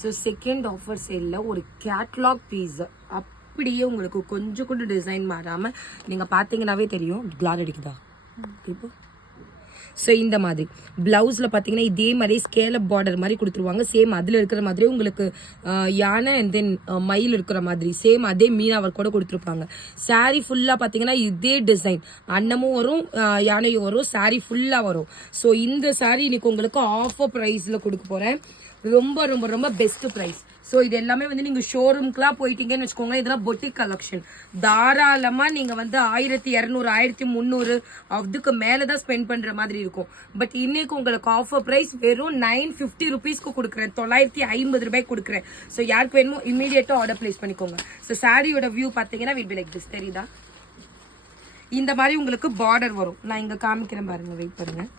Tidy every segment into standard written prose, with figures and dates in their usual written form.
So second offer சேலில் ஒரு catalogue piece அப்படியே உங்களுக்கு கொஞ்சம் கூட டிசைன் மாறாமல் நீங்கள் பார்த்தீங்கன்னாவே தெரியும். கிளார் அடிக்குதா இப்போ? ஸோ இந்த மாதிரி ப்ளவுஸில் பார்த்தீங்கன்னா இதே மாதிரி ஸ்கேலப் பார்டர் மாதிரி கொடுத்துருவாங்க. சேம் அதில் இருக்கிற மாதிரியே உங்களுக்கு யானை அண்ட் தென் மயில் இருக்கிற மாதிரி சேம் அதே மீனா ஒர்க் கூட கொடுத்துருப்பாங்க. சாரீ ஃபுல்லாக பார்த்தீங்கன்னா இதே டிசைன் அன்னமும் வரும், யானையும் வரும், சாரீ ஃபுல்லாக வரும். ஸோ இந்த சாரீ இன்னைக்கு உங்களுக்கு ஆஃபர் ப்ரைஸில் கொடுக்க போகிறேன். ரொம்ப ரொம்ப ரொம்ப பெஸ்ட் ப்ரைஸ். ஸோ இது எல்லாமே வந்து நீங்கள் ஷோரூம்க்குலாம் போயிட்டீங்கன்னு வச்சுக்கோங்க, இதெல்லாம் பொட்டிக் கலெக்ஷன். தாராளமாக நீங்கள் வந்து 1200 1300 அதுக்கு மேலே தான் ஸ்பெண்ட் பண்ணுற மாதிரி இருக்கும். பட் இன்னைக்கு உங்களுக்கு ஆஃபர் ப்ரைஸ் வெறும் 950 ருபீஸ்க்கு கொடுக்குறேன், 950 ரூபாய்க்கு கொடுக்குறேன். ஸோ யாருக்கு வேணுமோ இமீடியட்டாக ஆர்டர் பிளேஸ் பண்ணிக்கோங்க. ஸோ சாரியோட வியூ பார்த்தீங்கன்னா வில் பி லைக் திஸ். தெரியுதா? இந்த மாதிரி உங்களுக்கு பார்டர் வரும். நான் இங்கே காமிக்கிறேன் பாருங்கள், வெயிட் பண்ணுங்கள்.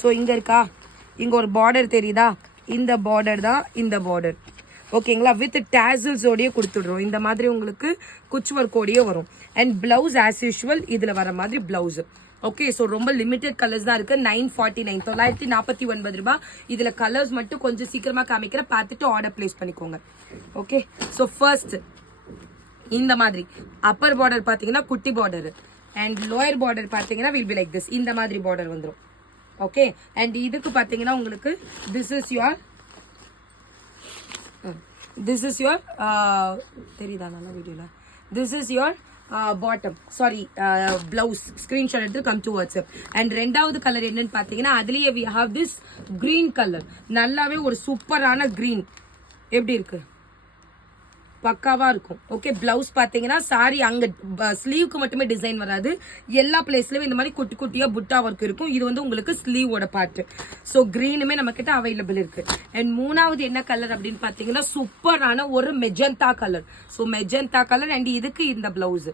ஸோ இங்கே இருக்கா, இங்கே ஒரு பார்டர் தெரியுதா? இந்த பார்டர் தான் இந்த பார்டர். ஓகேங்களா? வித் டேசல்ஸோடையே கொடுத்துடுறோம். இந்த மாதிரி உங்களுக்கு குச் ஒர்க்கோடையே வரும். அண்ட் பிளவுஸ் ஆஸ் யூஷுவல் இதில் வர மாதிரி பிளவுஸ். ஓகே, ஸோ ரொம்ப லிமிடெட் கலர்ஸ் தான் இருக்குது. 949 949 ரூபாய். இதில் கலர்ஸ் மட்டும் கொஞ்சம் சீக்கிரமாக காமிக்கிற பார்த்துட்டு ஆர்டர் பிளேஸ் பண்ணிக்கோங்க. ஓகே, ஸோ ஃபர்ஸ்ட் இந்த மாதிரி அப்பர் பார்டர் பார்த்தீங்கன்னா குட்டி பார்டர் அண்ட் லோயர் பார்டர் பார்த்தீங்கன்னா வில் பி லைக் திஸ். இந்த மாதிரி பார்டர் வந்துடும். ஓகே, அண்ட் இதுக்கு பார்த்தீங்கன்னா உங்களுக்கு திஸ் இஸ் யுவர் தெரியுதா நல்லா வீடியோவில்? This is your bottom, sari blouse. Screenshot எடுத்து கம் டு வாட்ஸ்அப். அண்ட் ரெண்டாவது கலர் என்னன்னு பார்த்தீங்கன்னா அதுலேயே we have this green colour. நல்லாவே ஒரு சூப்பரான க்ரீன். எப்படி இருக்கு? பக்காவா இருக்கும். ஓகே, பிளவுஸ் பார்த்தீங்கன்னா சாரி அங்கே ஸ்லீவ்க்கு மட்டுமே டிசைன் வராது, எல்லா பிளேஸ்லயும் இந்த மாதிரி குட்டி குட்டியா புட்டா ஒர்க் இருக்கும். இது வந்து உங்களுக்கு ஸ்லீவோட பார்ட். ஸோ கிரீனுமே நம்ம கிட்ட அவைலபிள் இருக்கு. அண்ட் மூணாவது என்ன கலர் அப்படின்னு பார்த்தீங்கன்னா சூப்பரான ஒரு magenta colour. So magenta colour and இதுக்கு இந்த பிளவுஸ்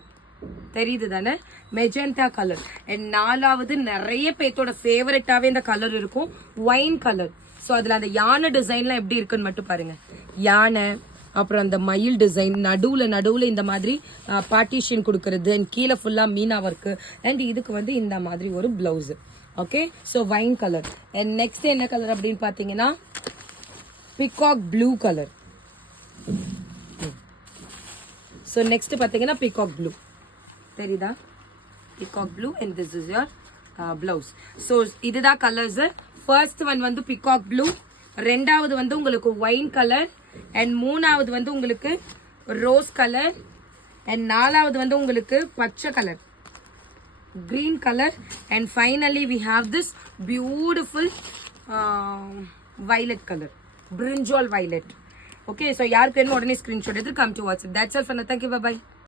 தெரியுது தானே, மெஜந்தா கலர். அண்ட் நாலாவது நிறைய பேர்த்தோட ஃபேவரட்டாவே இந்த கலர் இருக்கும், ஒயின் கலர். ஸோ அதுல அந்த யானை டிசைன்லாம் எப்படி இருக்குன்னு மட்டும் பாருங்க. யானை, அப்புறம் அந்த மயில் டிசைன், நடுவில் இந்த மாதிரி பார்ட்டிஷன் கொடுக்கறது அண்ட் கீழே ஃபுல்லாக மீனா ஒர்க்கு அண்ட் இதுக்கு வந்து இந்த மாதிரி ஒரு blouse. Okay, so wine colour. And next என்ன கலர் அப்படின்னு பார்த்தீங்கன்னா peacock blue colour. So next பார்த்தீங்கன்னா பிகாக் ப்ளூ தெரியுதா? Peacock blue and this is your blouse. So இதுதான் கலர்ஸ். ஃபர்ஸ்ட் ஒன் வந்து பிகாக் ப்ளூ, ரெண்டாவது வந்து உங்களுக்கு ஒயின் கலர் அண்ட் மூணாவது வந்து உங்களுக்கு ரோஸ் கலர் அண்ட் நாலாவது வந்து உங்களுக்கு பச்சை colour, green colour and finally we have this beautiful violet colour, brinjal violet. Okay, so யாருக்கு வேணும் உடனே ஸ்க்ரீன்ஷாட் எடுத்து come to WhatsApp. That's all for now. Thank you, bye by.